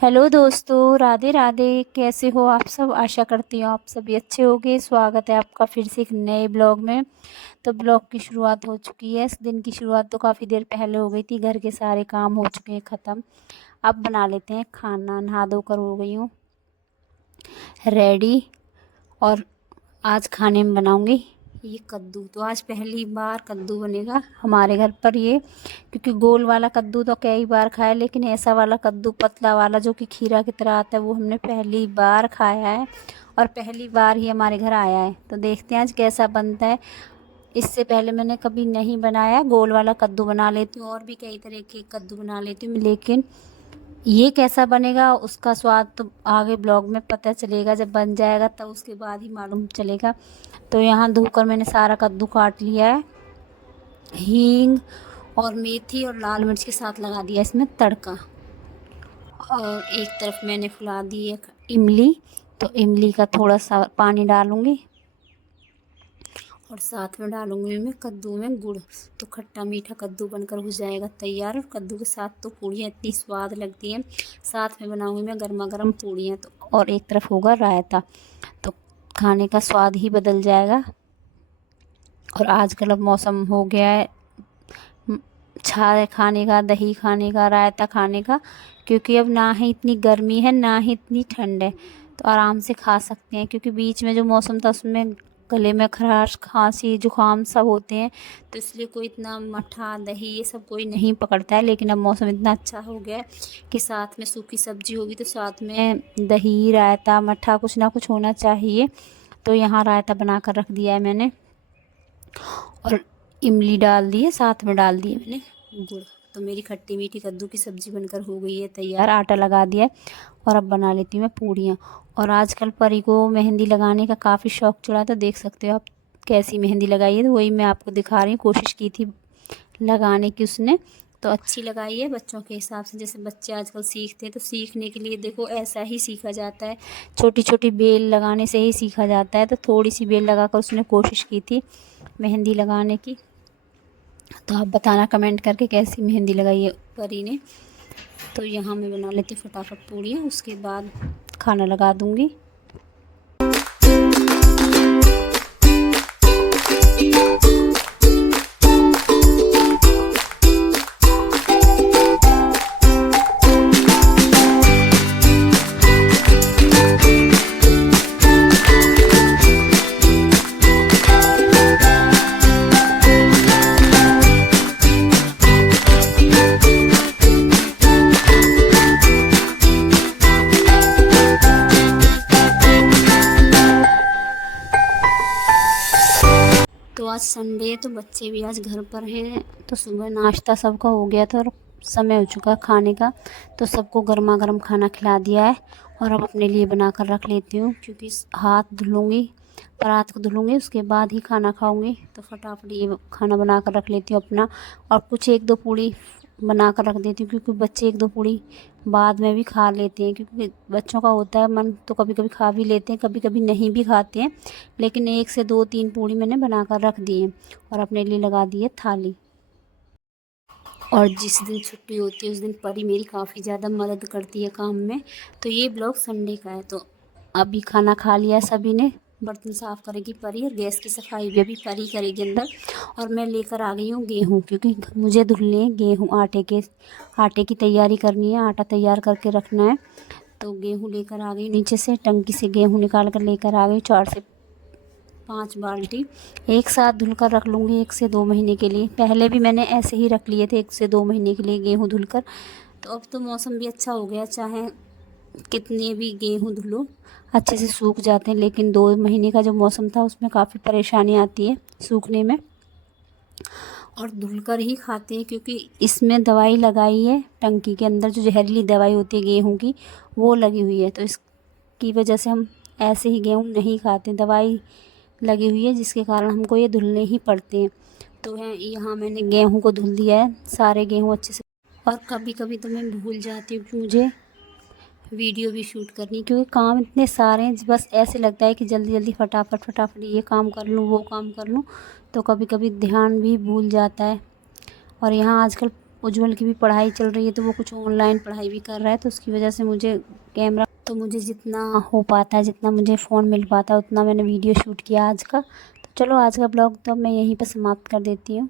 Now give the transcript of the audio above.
Hello दोस्तों, राधे राधे। कैसे हो आप सब? आशा करती हूँ आप सभी अच्छे होंगे। स्वागत है आपका फिर से एक नए ब्लॉग में। तो ब्लॉग की शुरुआत हो चुकी है। इस दिन की शुरुआत तो काफ़ी देर पहले हो गई थी। घर के सारे काम हो चुके हैं ख़त्म। अब बना लेते हैं खाना। नहा धोकर हो गई हूँ रेडी। और आज खाने में बनाऊंगी ये कद्दू। तो आज पहली बार कद्दू बनेगा हमारे घर पर ये, क्योंकि गोल वाला कद्दू तो कई बार खाया, लेकिन ऐसा वाला कद्दू पतला वाला जो कि खीरा की तरह आता है वो हमने पहली बार खाया है और पहली बार ही हमारे घर आया है। तो देखते हैं आज कैसा बनता है। इससे पहले मैंने कभी नहीं बनाया। गोल वाला कद्दू बना लेती हूँ और भी कई तरह के कद्दू बना लेती हूँ, लेकिन ये कैसा बनेगा उसका स्वाद तो आगे ब्लॉग में पता चलेगा। जब बन जाएगा तब उसके बाद ही मालूम चलेगा। तो यहाँ धोकर मैंने सारा कद्दू काट लिया है। हींग और मेथी और लाल मिर्च के साथ लगा दिया इसमें तड़का। और एक तरफ मैंने फुला दी है इमली। तो इमली का थोड़ा सा पानी डालूंगी और साथ में डालूंगी मैं कद्दू में गुड़। तो खट्टा मीठा कद्दू बनकर हो जाएगा तैयार। और कद्दू के साथ तो पूड़ियाँ इतनी स्वाद लगती हैं। साथ में बनाऊंगी मैं गर्मा गर्म पूड़ियाँ। तो और एक तरफ होगा रायता। तो खाने का स्वाद ही बदल जाएगा। और आजकल अब मौसम हो गया है छाछ खाने का, दही खाने का, रायता खाने का, क्योंकि अब ना ही इतनी गर्मी है ना ही इतनी ठंड है। तो आराम से खा सकते हैं, क्योंकि बीच में जो मौसम था उसमें गले में खराश, खांसी, जुकाम सब होते हैं। तो इसलिए कोई इतना मट्ठा दही ये सब कोई नहीं पकड़ता है। लेकिन अब मौसम इतना अच्छा हो गया है कि साथ में सूखी सब्जी होगी तो साथ में दही, रायता, मट्ठा कुछ ना कुछ होना चाहिए। तो यहाँ रायता बना कर रख दिया है मैंने और इमली डाल दी है, साथ में डाल दिए मैंने गुड़। तो मेरी खट्टी मीठी कद्दू की सब्ज़ी बनकर हो गई है तैयार। आटा लगा दिया है और अब बना लेती हूँ मैं पूड़ियाँ। और आजकल परी को मेहंदी लगाने का काफ़ी शौक़ चढ़ा है। तो देख सकते हो आप कैसी मेहंदी लगाई है। तो वही मैं आपको दिखा रही हूँ। कोशिश की थी लगाने की उसने, तो अच्छी लगाई है बच्चों के हिसाब से। जैसे बच्चे आजकल सीखते हैं तो सीखने के लिए देखो ऐसा ही सीखा जाता है। छोटी छोटी बेल लगाने से ही सीखा जाता है। तो थोड़ी सी बेल लगाकर उसने कोशिश की थी मेहंदी लगाने की। तो आप बताना कमेंट करके कैसी मेहंदी लगाई है परी ने। तो यहाँ मैं बना लेती हूँ फटाफट पूड़ियाँ, उसके बाद खाना लगा दूँगी। तो आज संडे है तो बच्चे भी आज घर पर हैं। तो सुबह नाश्ता सबका हो गया था और समय हो चुका खाने का। तो सबको गर्मा गर्म खाना खिला दिया है और अब अपने लिए बना कर रख लेती हूँ, क्योंकि हाथ धुलूँगी, परात को धुलूँगी, उसके बाद ही खाना खाऊँगी। तो फटाफट ये खाना बना कर रख लेती हूँ अपना। और कुछ एक दो पूड़ी बना कर रख देती हूँ, क्योंकि बच्चे एक दो पूड़ी बाद में भी खा लेते हैं। क्योंकि बच्चों का होता है मन, तो कभी कभी खा भी लेते हैं, कभी कभी नहीं भी खाते हैं। लेकिन 1 से 2-3 पूड़ी मैंने बना कर रख दी है और अपने लिए लगा दी है थाली। और जिस दिन छुट्टी होती है उस दिन परी मेरी काफ़ी ज़्यादा मदद करती है काम में। तो ये ब्लॉग संडे का है। तो अभी खाना खा लिया सभी ने। बर्तन साफ़ करेगी परी और गैस की सफाई भी अभी परी करेगी अंदर। और मैं लेकर आ गई हूँ गेहूँ, क्योंकि मुझे धुलने हैं गेहूँ। आटे की तैयारी करनी है, आटा तैयार करके रखना है। तो गेहूँ लेकर आ गई, नीचे से टंकी से गेहूँ निकाल कर लेकर आ गई। 4 से 5 बाल्टी एक साथ धुलकर रख लूँगी 1 से 2 महीने के लिए। पहले भी मैंने ऐसे ही रख लिए थे 1 से 2 महीने के लिए गेहूँ धुलकर। तो अब तो मौसम भी अच्छा हो गया, चाहे कितने भी गेहूँ धुलो अच्छे से सूख जाते हैं। लेकिन 2 महीने का जो मौसम था उसमें काफ़ी परेशानी आती है सूखने में। और धुलकर ही खाते हैं, क्योंकि इसमें दवाई लगाई है टंकी के अंदर, जो जहरीली दवाई होती है गेहूँ की वो लगी हुई है। तो इसकी वजह से हम ऐसे ही गेहूँ नहीं खाते, दवाई लगी हुई है, जिसके कारण हमको ये धुलने ही पड़ते हैं। तो यहाँ मैंने गेहूँ को धुल दिया है, सारे गेहूँ अच्छे से। और कभी कभी तो मैं भूल जाती हूँ कि मुझे वीडियो भी शूट करनी, क्योंकि काम इतने सारे हैं, बस ऐसे लगता है कि जल्दी जल्दी फटाफट ये काम कर लूँ वो काम कर लूँ। तो कभी कभी ध्यान भी भूल जाता है। और यहाँ आजकल उज्जवल की भी पढ़ाई चल रही है, तो वो कुछ ऑनलाइन पढ़ाई भी कर रहा है, तो उसकी वजह से मुझे कैमरा, तो मुझे जितना हो पाता है, जितना मुझे फ़ोन मिल पाता है, उतना मैंने वीडियो शूट किया आज का। तो चलो आज का ब्लॉग तो अब मैं यहीं पर समाप्त कर देती हूँ।